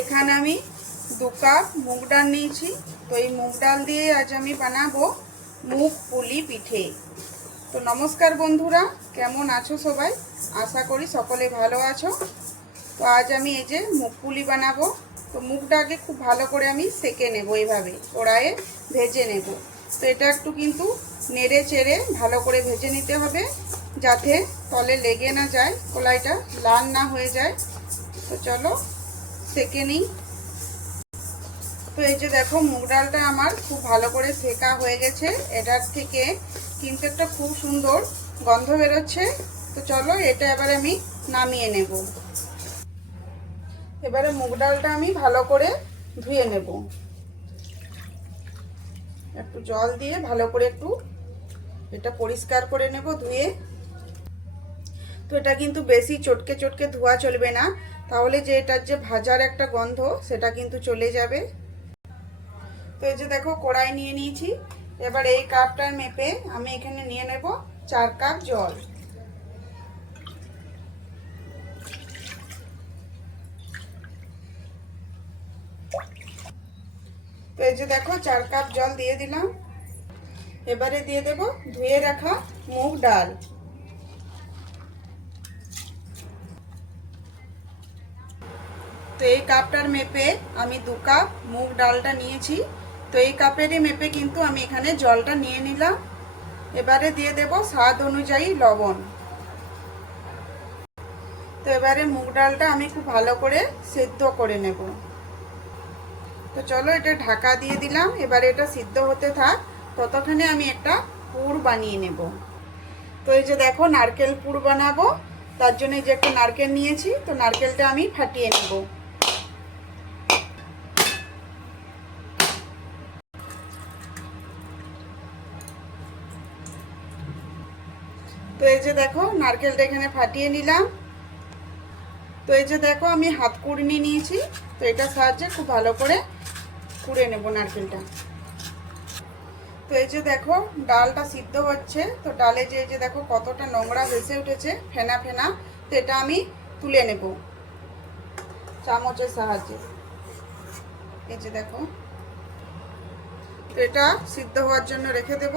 এখানে আমি 2 কাপ মুগ ডাল নিয়েছি। তো এই মুগ ডাল দিয়ে আজ আমি বানাবো মুগ পুলি পিঠে। তো নমস্কার বন্ধুরা, কেমন আছো সবাই? আশা করি সকলে ভালো আছো। তো আজ আমি এই যে মুগ পুলি বানাবো। তো মুগটাকে খুব ভালো করে আমি সেকে নেব, এইভাবে কড়াইয়ে ভেজে নেব। তো এটা একটু কিন্তু নেড়ে চেড়ে ভালো করে ভেজে নিতে হবে, যাতে তলে লেগে না যায়, কড়াইটা লাল না হয়ে যায়। তো চলো সেকে নিই। তো এই যে দেখো, মুগ ডালটা আমার খুব ভালো করে সেকা হয়ে গেছে। এটার থেকে কিন্তু একটা খুব সুন্দর গন্ধ বেরোচ্ছে। তো চলো এটা এবারে আমি নামিয়ে নেব। এবারে মুগ ডালটা আমি ভালো করে ধুয়ে নেব, একটু জল দিয়ে ভালো করে একটু এটা পরিষ্কার করে নেব ধুয়ে। তো এটা কিন্তু বেশি চটকে চটকে ধোয়া চলবে না, তাহলে যে এটার যে ভাজার একটা গন্ধ সেটা কিন্তু চলে যাবে। তো এই যে দেখো, কড়াই নিয়ে নিয়েছি। এবার এই কাপটার মেপে আমি এখানে নিয়ে নেব 4 কাপ জল। তো এই যে দেখো, 4 কাপ জল দিয়ে দিলাম। এবারে দিয়ে দেব ধুয়ে রাখা মুগ ডাল। তো এই কাপটার মেপে আমি 2 কাপ মুগ ডালটা নিয়েছি। তো এই কাপেরই মেপে কিন্তু আমি এখানে জলটা নিয়ে নিলাম। এবারে দিয়ে দেব স্বাদ অনুযায়ী লবণ। তো এবারে মুগ ডালটা আমি খুব ভালো করে সেদ্ধ করে নেব। তো চলো এটা ঢাকা দিয়ে দিলাম। এবারে এটা সিদ্ধ হতে থাক, ততক্ষণে আমি একটা পুর বানিয়ে নেব। তো এই যে দেখো, নারকেল পুর বানাবো। তার জন্য এই যে একটা নারকেল নিয়েছি, তো নারকেলটা আমি ফাটিয়ে নেব। তো এই যে দেখো, নারকেলটা এখানে ফাটিয়ে নিলাম। তো এই যে দেখো, আমি হাত কুড়নি নিয়েছি। তো এটার সাহায্যে খুব ভালো করে কুড়ে নেব নারকেলটা। তো এই যে দেখো, ডালটা সিদ্ধ হচ্ছে। তো ডালে যে এই যে দেখো কতটা নোংরা ভেসে উঠেছে, ফেনা ফেনা। তো এটা আমি তুলে নেব চামচের সাহায্যে। এই যে দেখো, তো এটা সিদ্ধ হওয়ার জন্য রেখে দেব।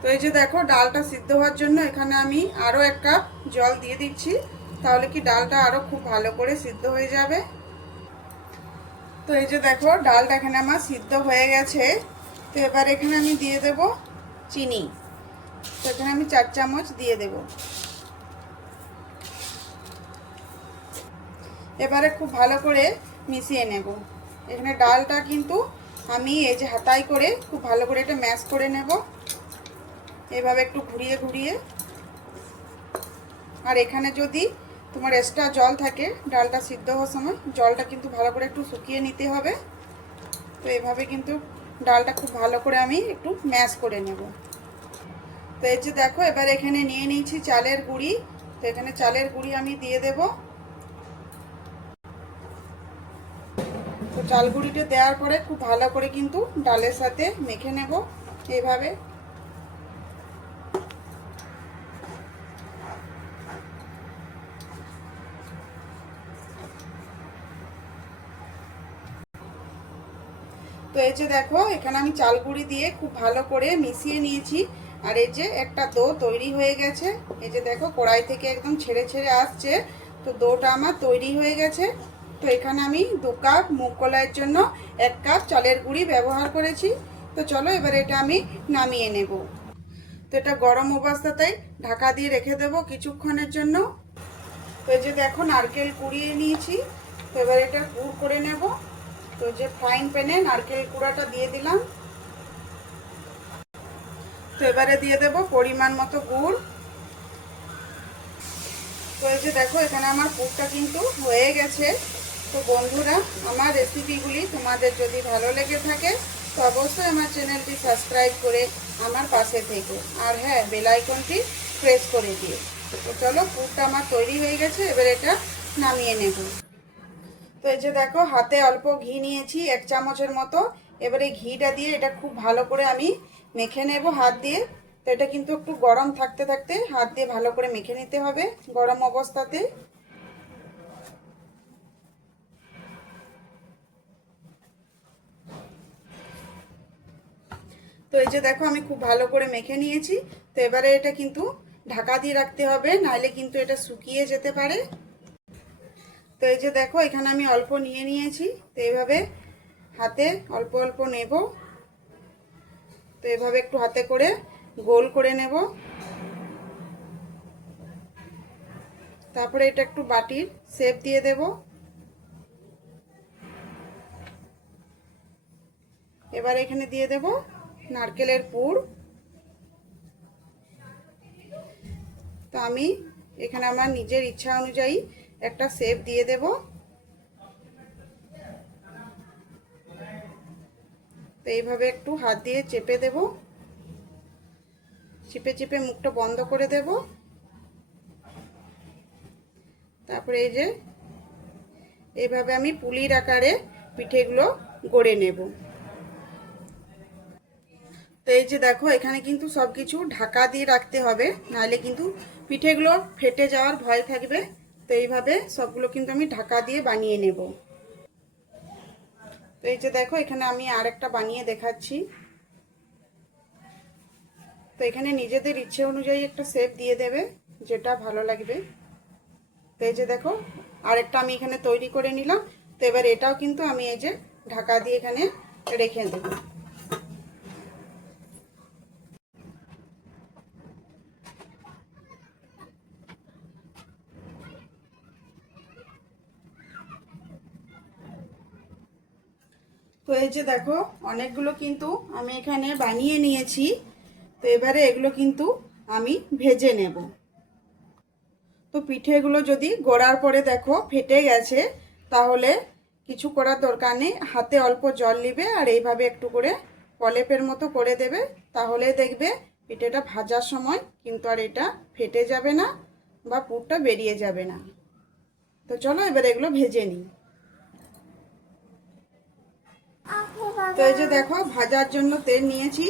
তো এই যে দেখো, ডালটা সিদ্ধ হওয়ার জন্য এখানে আমি আরও 1 কাপ জল দিয়ে দিচ্ছি, তাহলে কি ডালটা আরও খুব ভালো করে সিদ্ধ হয়ে যাবে। তো এই যে দেখো, ডালটা এখানে আমার সিদ্ধ হয়ে গেছে। তো এবার এখানে আমি দিয়ে দেব চিনি। তো এখানে আমি 4 চামচ দিয়ে দেব। এবারে খুব ভালো করে মিশিয়ে নেব। এখানে ডালটা কিন্তু আমি এই যে হাতায় করে খুব ভালো করে এটা ম্যাশ করে নেব, এভাবে একটু ঘুরিয়ে ঘুরিয়ে। আর এখানে যদি তোমার এক্সট্রা জল থাকে ডালটা সিদ্ধ হওয়ার সময়, জলটা কিন্তু ভালো করে একটু শুকিয়ে নিতে হবে। তো এভাবে কিন্তু ডালটা খুব ভালো করে আমি একটু ম্যাশ করে নেব। তো এই যে দেখো, এবার এখানে নিয়ে নিয়েছি চালের গুঁড়ি। তো এখানে চালের গুঁড়ি আমি দিয়ে দেব। তো চাল গুঁড়িটা দেওয়ার পরে খুব ভালো করে কিন্তু ডালের সাথে মেখে নেব এইভাবে। তো এই যে দেখো, এখানে আমি চাল গুঁড়ি দিয়ে খুব ভালো করে মিশিয়ে নিয়েছি। আর এই যে একটা ডো তৈরি হয়ে গেছে। এই যে দেখো, কড়াই থেকে একদম ছেড়ে ছেড়ে আসছে। তো ডোটা আমার তৈরি হয়ে গেছে। তো এখানে আমি 2 কাপ মুগ কলাইয়ের জন্য 1 কাপ চালের গুঁড়ি ব্যবহার করেছি। তো চলো এবার এটা আমি নামিয়ে নেব। তো এটা গরম অবস্থাতেই ঢাকা দিয়ে রেখে দেবো কিছুক্ষণের জন্য। তো এই যে দেখো, নারকেল কুড়িয়ে নিয়েছি। তো এবার এটা গুড় করে নেব। তো যে ফ্রাইং প্যানে নারকেল কুড়াটা দিয়ে দিলাম। তো এবারে দিয়ে দেব পরিমাণ মতো গুড়। তো এই যে দেখো, এখানে আমার পুরটা কিন্তু হয়ে গেছে। তো বন্ধুরা, আমার রেসিপিগুলি তোমাদের যদি ভালো লেগে থাকে তো অবশ্যই আমার চ্যানেলটি সাবস্ক্রাইব করে আমার পাশে থেকো। আর হ্যাঁ, বেল আইকনটি প্রেস করে দিও। তো চলো, পুরটা আমার তৈরি হয়ে গেছে। এবার এটা নামিয়ে নেব। তো এই যে দেখো, হাতে অল্প ঘি নিয়েছি 1 চামচের মতো। এবারে ঘিটা দিয়ে এটা খুব ভালো করে আমি মেখে নেব হাত দিয়ে। তো এটা কিন্তু একটু গরম থাকতে থাকতে হাত দিয়ে ভালো করে মেখে নিতে হবে গরম অবস্থাতে। যে দেখো আমি খুব ভালো করে মেখে নিয়েছি। তো এবারে এটা কিন্তু ঢাকা দিয়ে রাখতে হবে, নাহলে কিন্তু এটা শুকিয়ে যেতে পারে। তো এই যে দেখো এখানে আমি অল্প নিয়ে নিয়েছি। তো এইভাবে হাতে অল্প অল্প নেব। তো এভাবে একটু হাতে করে গোল করে নেব। তারপরে এটা একটু বাটির শেপ দিয়ে দেব। এবার এখানে দিয়ে দেব নারকেলের পুর। তো আমি এখানে আমার নিজের ইচ্ছা অনুযায়ী একটা শেপ দিয়ে দেব। তো এইভাবে একটু হাত দিয়ে চেপে দেব, চেপে চেপে মুখটা বন্ধ করে দেব। তারপরে এই যে এইভাবে আমি পুলির আকারে পিঠেগুলো গড়ে নেব। তো এই যে দেখো এখানে কিন্তু সব কিছু ঢাকা দিয়ে রাখতে হবে, নাহলে কিন্তু পিঠেগুলো ফেটে যাওয়ার ভয় থাকবে। তো এইভাবে সবগুলো কিন্তু আমি ঢাকা দিয়ে বানিয়ে নেব। তো এই যে দেখো এখানে আমি আরেকটা বানিয়ে দেখাচ্ছি। তো এখানে নিজেদের ইচ্ছে অনুযায়ী একটা শেপ দিয়ে দেবে, যেটা ভালো লাগবে। তো এই যে দেখো আরেকটা আমি এখানে তৈরি করে নিলাম। তো এবার এটাও কিন্তু আমি এই যে ঢাকা দিয়ে এখানে রেখে দেব। তো এই যে দেখো অনেকগুলো কিন্তু আমি এখানে বানিয়ে নিয়েছি। তো এবারে এগুলো কিন্তু আমি ভেজে নেব। তো পিঠেগুলো যদি গড়ার পরে দেখো ফেটে গেছে, তাহলে কিছু করার দরকার নেই। হাতে অল্প জল নিবে আর এইভাবে একটু করে পলেপের মতো করে দেবে। তাহলে দেখবে পিঠেটা ভাজার সময় কিন্তু আর এটা ফেটে যাবে না বা পুরটা বেরিয়ে যাবে না। তো চলো এবার এগুলো ভেজে নিই। তো এই যে দেখো ভাজার জন্য তেল নিয়েছি।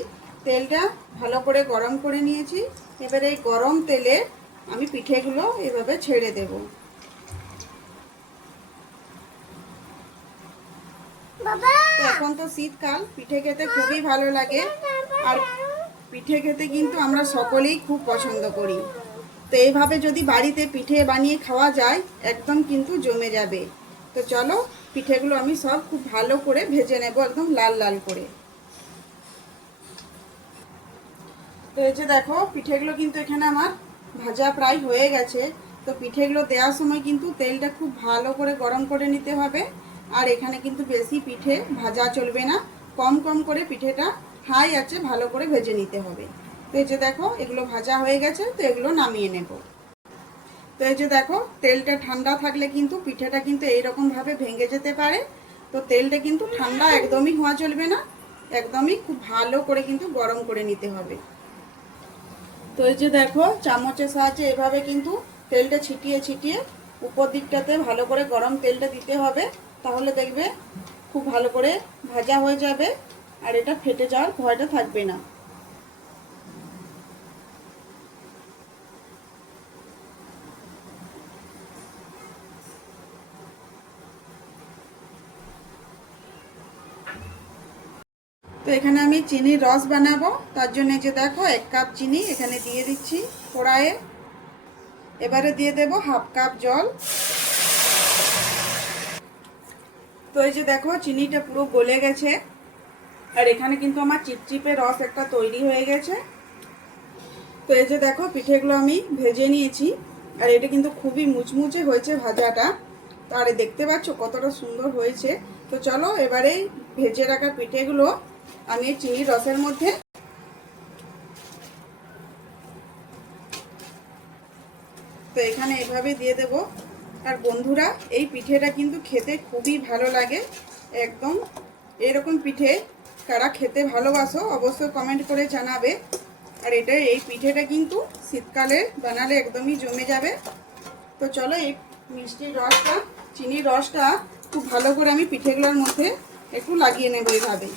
তেলটা ভালো করে গরম করে নিয়েছি। এবার এই গরম তেলে আমি পিঠেগুলো এভাবে ছেড়ে দেব। তো এখন তো শীতকাল, পিঠে খেতে খুবই ভালো লাগে। আর পিঠে খেতে কিন্তু আমরা সকলেই খুব পছন্দ করি। তো এইভাবে যদি বাড়িতে পিঠে বানিয়ে খাওয়া যায়, একদম কিন্তু জমে যাবে। তো চলো পিঠেগুলো আমি সব খুব ভালো করে ভেজে নেব, একদম লাল লাল করে। তো এই যে দেখো পিঠেগুলো কিন্তু এখানে আমার ভাজা প্রায় হয়ে গেছে। তো পিঠেগুলো দেওয়ার সময় কিন্তু তেলটা খুব ভালো করে গরম করে নিতে হবে। আর এখানে কিন্তু বেশি পিঠে ভাজা চলবে না, কম কম করে পিঠেটা হাই আছে ভালো করে ভেজে নিতে হবে। তো এই যে দেখো এগুলো ভাজা হয়ে গেছে। তো এগুলো নামিয়ে নেব। তো এই যে দেখো তেলটা ঠান্ডা থাকলে কিন্তু পিঠেটা কিন্তু এইরকমভাবে ভেঙে যেতে পারে। তো তেলটা কিন্তু ঠান্ডা একদমই হওয়া চলবে না, একদমই খুব ভালো করে কিন্তু গরম করে নিতে হবে। তো এই যে দেখো চামচের সাহায্যে এভাবে কিন্তু তেলটা ছিটিয়ে ছিটিয়ে উপর দিকটাতে ভালো করে গরম তেলটা দিতে হবে। তাহলে দেখবে খুব ভালো করে ভাজা হয়ে যাবে আর এটা ফেটে যাওয়ার ভয়টা থাকবে না। তো এখানে আমি চিনির রস বানাবো, তার জন্য যে দেখো 1 কাপ চিনি এখানে দিয়ে দিচ্ছি কড়াইয়ে। এবারে দিয়ে দেব হাফ কাপ জল। তো এই যে দেখো চিনিটা পুরো গলে গেছে আর এখানে কিন্তু আমার চিপচিপে রস একটা তৈরি হয়ে গেছে। তো এই যে দেখো পিঠেগুলো আমি ভেজে নিয়েছি আর এটা কিন্তু খুবই মুচমুচে হয়েছে ভাজাটা। তো আরে দেখতে পাচ্ছ কতটা সুন্দর হয়েছে। তো চলো এবারে ভেজে রাখা পিঠেগুলো আমি চিনির রসের মধ্যে তো এখানে এভাবে দিয়ে দেব। আর বন্ধুরা এই পিঠেটা কিন্তু খেতে খুবই ভালো লাগে একদম। এরকম পিঠে কারা খেতে ভালোবাসো অবশ্যই কমেন্ট করে জানাবে। আর এই পিঠেটা কিন্তু শীতকালে বানালে একদমই জমে যাবে। তো চলো এই মিষ্টির রসটা চিনির রসটা খুব ভালো করে আমি পিঠেগুলোর মধ্যে একটু লাগিয়ে নেব এইভাবে।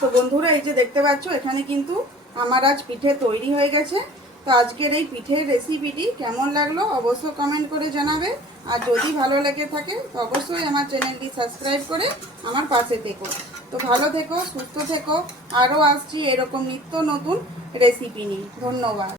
তো বন্ধুরা এই যে দেখতে পাচ্ছ এখানে কিন্তু আমার আজ পিঠে তৈরি হয়ে গেছে। তো আজকের এই পিঠের রেসিপিটি কেমন লাগলো অবশ্যই কমেন্ট করে জানাবে। আর যদি ভালো লেগে থাকে তো অবশ্যই আমার চ্যানেলটি সাবস্ক্রাইব করে আমার পাশে থেকো। তো ভালো থেকো, সুস্থ থেকো। আরও আসছি এরকম নিত্য নতুন রেসিপি নিয়ে। ধন্যবাদ।